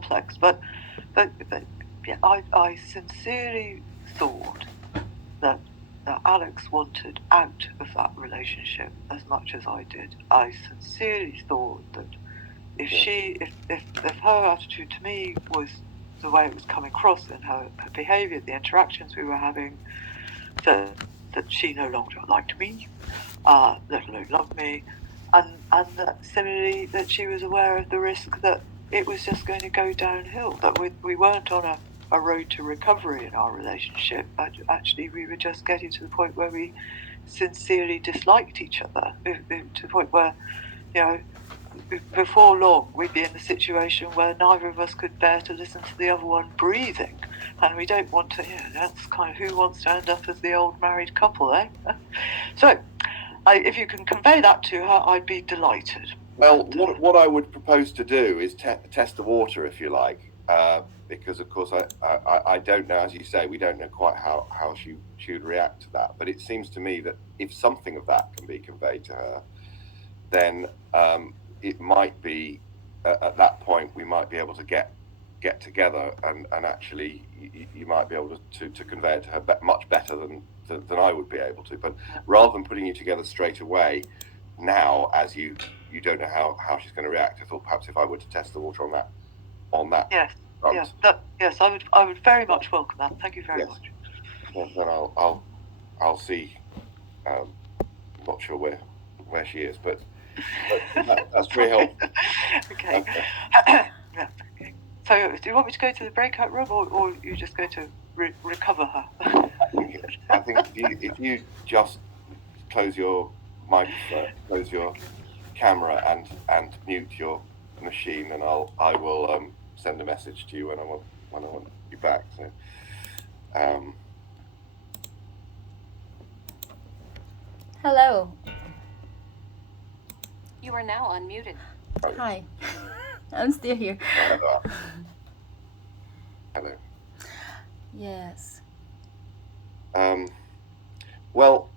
complex. But yeah, I sincerely thought that Alex wanted out of that relationship as much as I did. I sincerely thought that if her attitude to me was the way it was coming across in her behaviour, the interactions we were having, that she no longer liked me, let alone loved me, and that similarly that she was aware of the risk that it was just going to go downhill, that we weren't on a road to recovery in our relationship, but actually we were just getting to the point where we sincerely disliked each other, to the point where, you know, before long we'd be in the situation where neither of us could bear to listen to the other one breathing, and we don't want to, that's kind of who wants to end up as the old married couple, eh? So if you can convey that to her, I'd be delighted. Well, what I would propose to do is test the water, if you like, because of course I don't know, as you say, we don't know quite how she would react to that. But it seems to me that if something of that can be conveyed to her, then it might be at that point we might be able to get together and actually you might be able to convey it to her much better than I would be able to. But rather than putting you together straight away now, as you don't know how she's going to react, I thought perhaps if I were to test the water on that. Yes, front. Yes, I would very much welcome that. Thank you very much. Then I'll see. Not sure where she is, but that's very helpful. Okay. Yeah. So, do you want me to go to the breakout room, or you just go to recover her? I think if you just close your microphone, close your camera, and mute your machine, and I will send a message to you when I want you back. So. Hello. You are now unmuted. Hi. I'm still here. Hello. Yes. Well,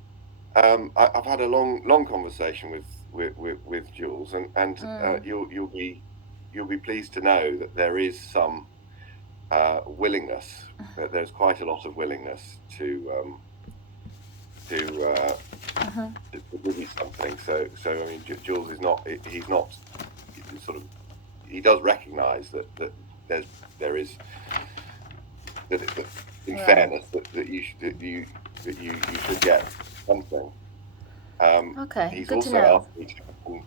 I've had a long conversation with Jules, and you'll be pleased to know that there is some willingness. That there's quite a lot of willingness to give you something. So I mean, Jules is not. He's not sort of. He does recognise that there is that in fairness that you should get something. Okay. He's Good also to know. asked me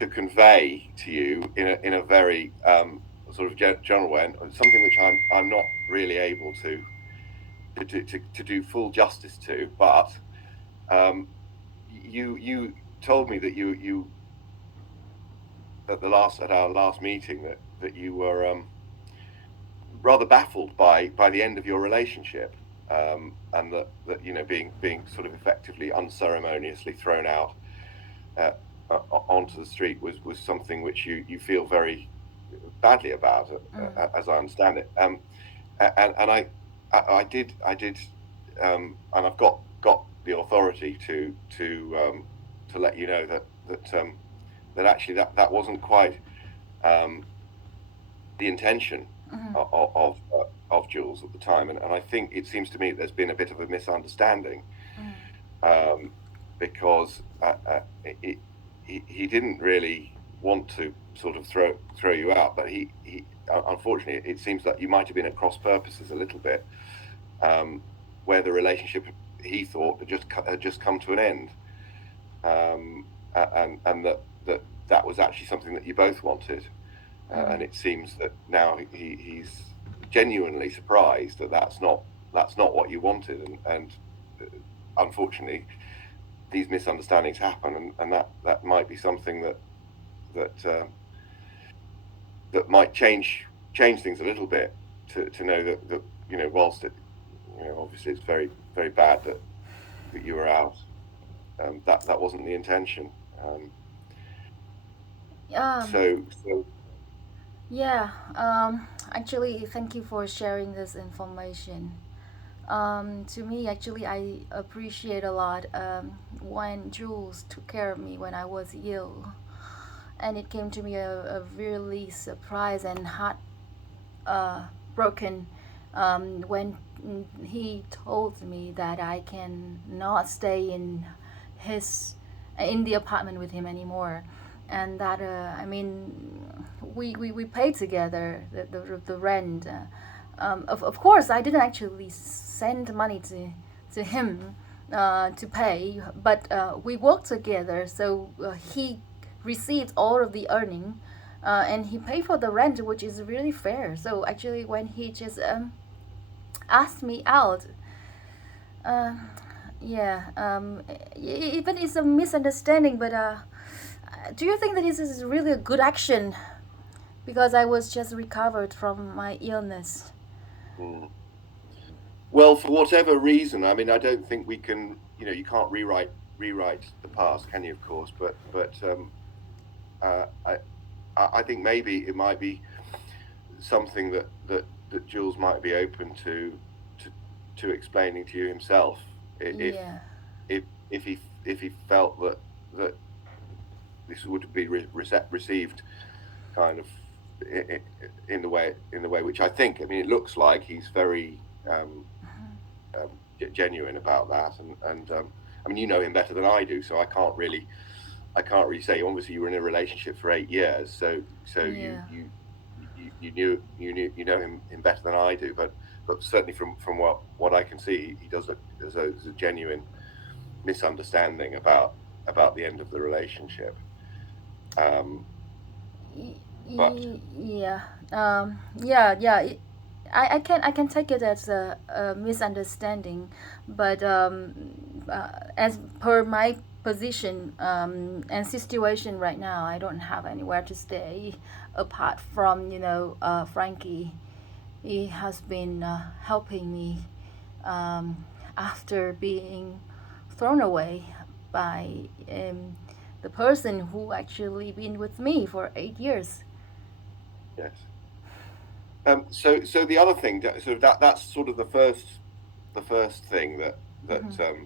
to convey to you in a very sort of general way, and something which I'm not really able to do full justice to, but you told me that you at our last meeting that you were rather baffled by the end of your relationship, and that being sort of effectively unceremoniously thrown out onto the street was something which you feel very badly about, as I understand it. And I did, and I've got the authority to let you know that actually that wasn't quite the intention of Jules at the time, and I think it seems to me there's been a bit of a misunderstanding, because he didn't really want to sort of throw you out, but he unfortunately it seems that you might have been at cross purposes a little bit, where the relationship he thought had just come to an end, and that was actually something that you both wanted. And it seems that now he's genuinely surprised that that's not what you wanted, and unfortunately these misunderstandings happen, and that might be something that might change things a little bit, to know that whilst it obviously it's very very bad that you were out, that wasn't the intention. So. Yeah. Actually, thank you for sharing this information. To me, actually, I appreciate a lot when Jules took care of me when I was ill, and it came to me a really surprise and broken when he told me that I can not stay in the apartment with him anymore, and that I mean we paid together the rent. Of course, I didn't actually send money to him to pay, but we worked together, so he received all of the earning, and he paid for the rent, which is really fair. So actually, when he just asked me out, uh, yeah, even it's a misunderstanding, but do you think that this is really a good action? Because I was just recovered from my illness. Mm. Well, for whatever reason, I mean, I don't think we can. You can't rewrite the past, can you? Of course, but I think maybe it might be something that Jules might be open to explaining to you himself, if Yeah. if he felt that this would be received kind of in the way which I think. I mean, it looks like he's very genuine about that, and I mean, you know him better than I do, so I can't really say. Obviously, you were in a relationship for 8 years, so Yeah. you know him better than I do, but certainly from what I can see, he does look as though there's a genuine misunderstanding about the end of the relationship. But Yeah. Yeah. I can take it as a misunderstanding, but as per my position and situation right now, I don't have anywhere to stay apart from Frankie. He has been helping me after being thrown away by the person who actually been with me for 8 years. yes. So the other thing, so that's sort of the first thing that Mm-hmm.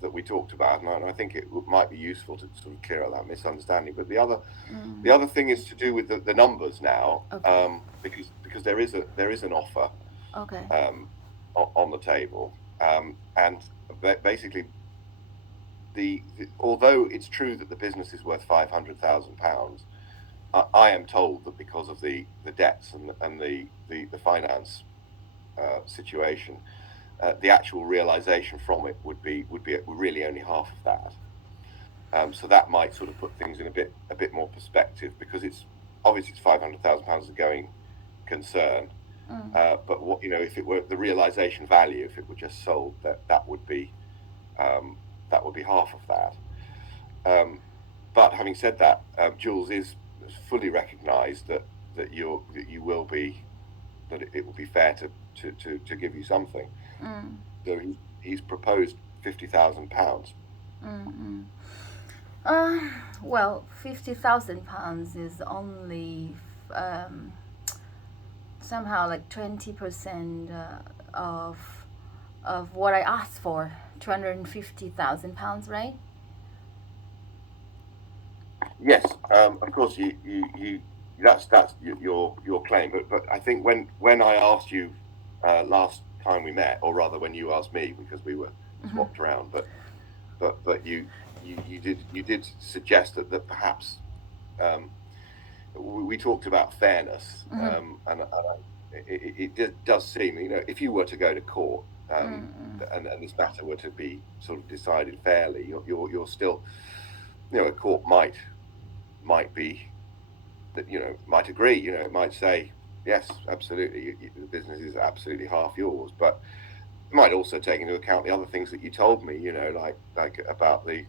that we talked about, and I think it might be useful to sort of clear up that misunderstanding. But the Mm. other thing is to do with the numbers now, Okay. because there is an offer Okay. on the table, and basically although it's true that the business is worth £500,000, I am told that because of the debts and the finance situation, the actual realization from it would be really only half of that. So that might sort of put things in a bit more perspective, because it's obviously it's £500,000 a going concern. Mm. But if it were the realization value, if it were just sold, that would be half of that. But having said that, Jules is fully recognised that you will be, that it will be fair to give you something. Mm. So he's proposed £50,000. Mm. Mm. Uh, well, £50,000 is only um, somehow like 20% of what I asked for, £250,000, right? Yes, of course that's your claim. But I think when I asked you last time we met, or rather when you asked me, because we were Mm-hmm. swapped around, but you did suggest that perhaps um, we talked about fairness, Mm-hmm. it does seem, if you were to go to court, Mm-hmm. and this matter were to be sort of decided fairly, you're still, a court might be that, might agree, it might say, yes, absolutely, the business is absolutely half yours, but it might also take into account the other things that you told me, like about the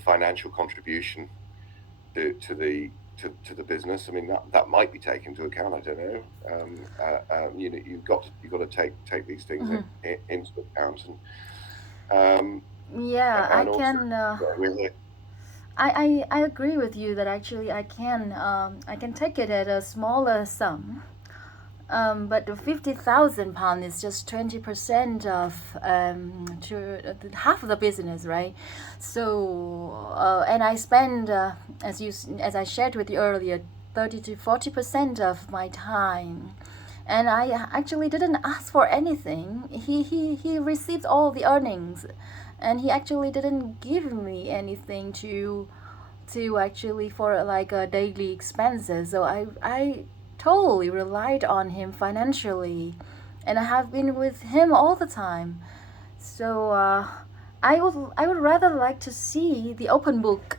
financial contribution to the business. I mean, that might be taken into account. I don't know. You've got to take these things Mm-hmm. into account, Yeah, I and also can. with it. I agree with you that actually I can take it at a smaller sum. But the £50,000 is just 20% of half of the business, right? So and I spend as I shared with you earlier, 30 to 40% of my time. And I actually didn't ask for anything. He received all the earnings, and he actually didn't give me anything to actually for like a daily expenses. So I totally relied on him financially, and I have been with him all the time. So I would rather like to see the open book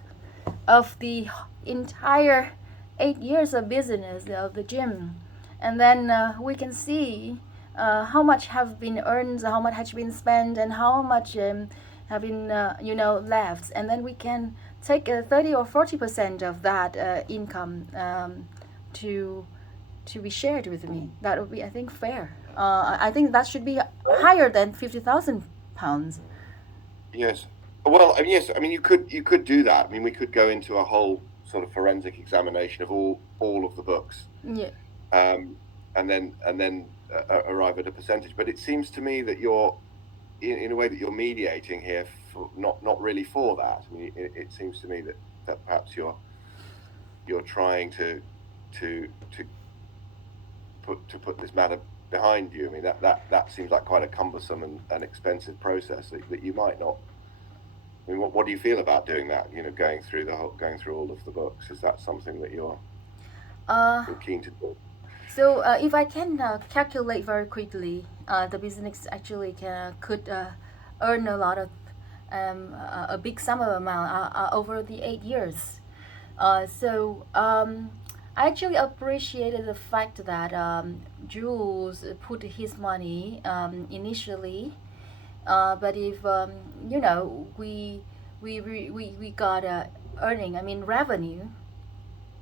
of the entire 8 years of business of the gym, and then we can see how much have been earned, how much has been spent, and how much have been left, and then we can take 30 or 40% of that income to be shared with me. That would be, I think, fair. I think that should be higher than £50,000. Yes. Well, I mean, yes. I mean, you could do that. I mean, we could go into a whole sort of forensic examination of all of the books, Yeah. and then arrive at a percentage. But it seems to me that you're in a way that you're mediating here, for, not really for that. I mean, it seems to me that perhaps you're trying to put this matter behind you. I mean, that seems like quite a cumbersome and expensive process that you might not. I mean, what do you feel about doing that? You know, going through all of the books. Is that something that you're keen to do? So if I can calculate very quickly, the business actually could earn a lot of a big sum of amount over the 8 years. I actually appreciated the fact that Jules put his money initially, but if we got earning, I mean revenue.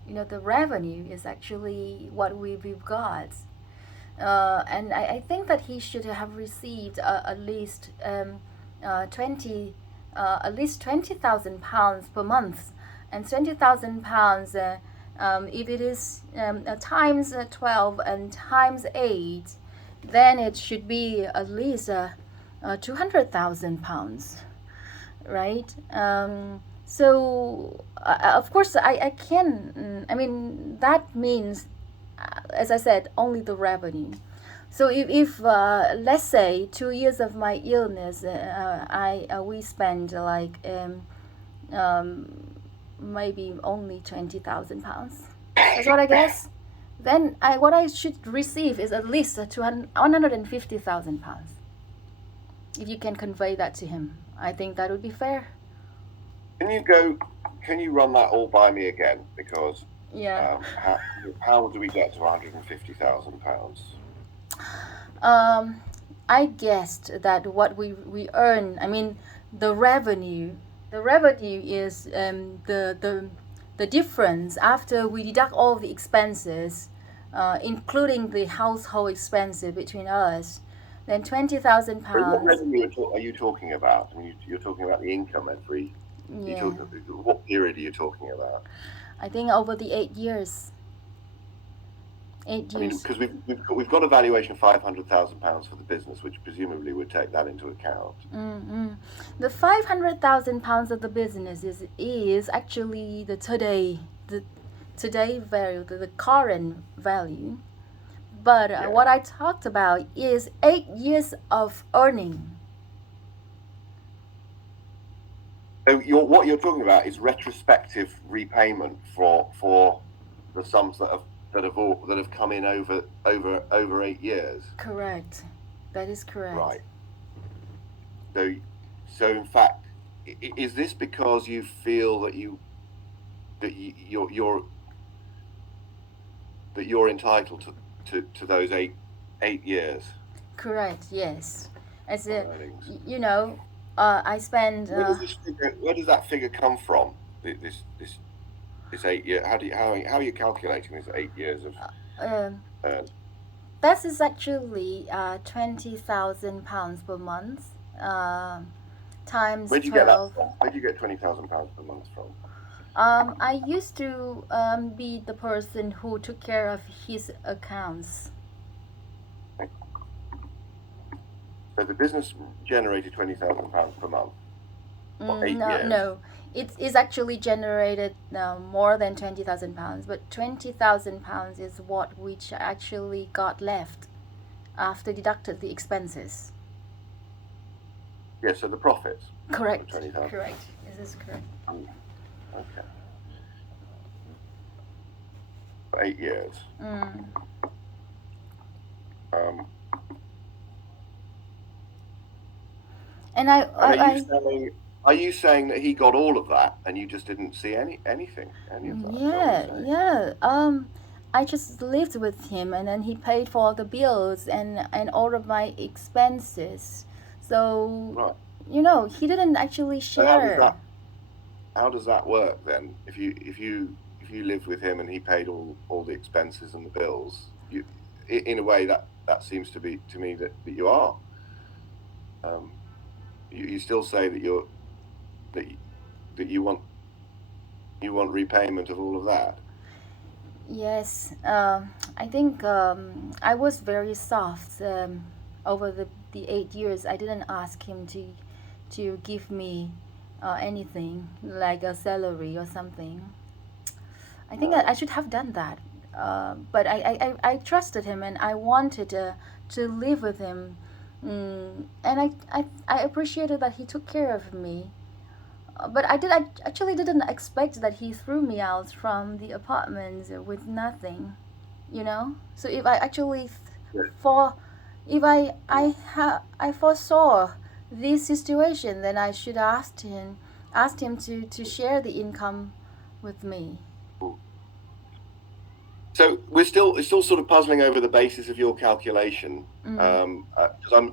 The revenue is actually what we've got. And I think that he should have received at least 20,000 pounds per month, and 20,000 pounds. If it is times 12 and times 8, then it should be at least 200,000 pounds, right? So of course I can. I mean that means, as I said, only the revenue. So if let's say 2 years of my illness, we spend like maybe only 20,000 pounds. That's what I guess. Then what I should receive is at least 150,000 pounds. If you can convey that to him, I think that would be fair. Can you run that all by me again? Because Yeah. how do we get to £150,000? I guessed that what we earn, I mean, the revenue is the difference after we deduct all the expenses, including the household expenses between us. Then 20,000 What pounds. revenue are you talking about? I mean, you're talking about the income every. Yeah. What period are you talking about? I think over the 8 years. 8 I mean, years. because we've got a valuation of £500,000 for the business, which presumably would take that into account. The 500,000 pounds of the business is actually the today value, the current value. But what I talked about is 8 years of earning. So what you're talking about is retrospective repayment for the sums that have come in over 8 years. Correct. That is correct. Right. So in fact, is this because you feel that you're entitled to those eight years? Correct. Yes. As earnings? I spend. Where does that figure come from? This 8 year. How are you calculating this 8 years of? That is actually 20,000 pounds per month. Times 12. Where do you get that from? Where do you get £20,000 per month from? I used to be the person who took care of his accounts. So the business generated £20,000 per month. Or 8 No, years? no. It's actually generated more than £20,000, but £20,000 is what which actually got left after deducted the expenses. Yeah, so the profits. Correct. 20,000. Correct. This is correct. Okay. For 8 years. Mm. Um, And are you saying that he got all of that and you just didn't see anything, any of that? Is that what you're saying? yeah. I just lived with him, and then he paid for all the bills and all of my expenses. So Right. he didn't actually So share. how does that work then? If you lived with him and he paid all the expenses and the bills, in a way that seems to be to me that you are. You still say that you want repayment of all of that. Yes, I think I was very soft over the 8 years. I didn't ask him to give me anything like a salary or something. I think I should have done that. But I trusted him, and I wanted to live with him. And I appreciated that he took care of me. But I actually didn't expect that he threw me out from the apartment with nothing, So if I actually for if I foresaw this situation, then I should asked him to share the income with me. So we're still sort of puzzling over the basis of your calculation, because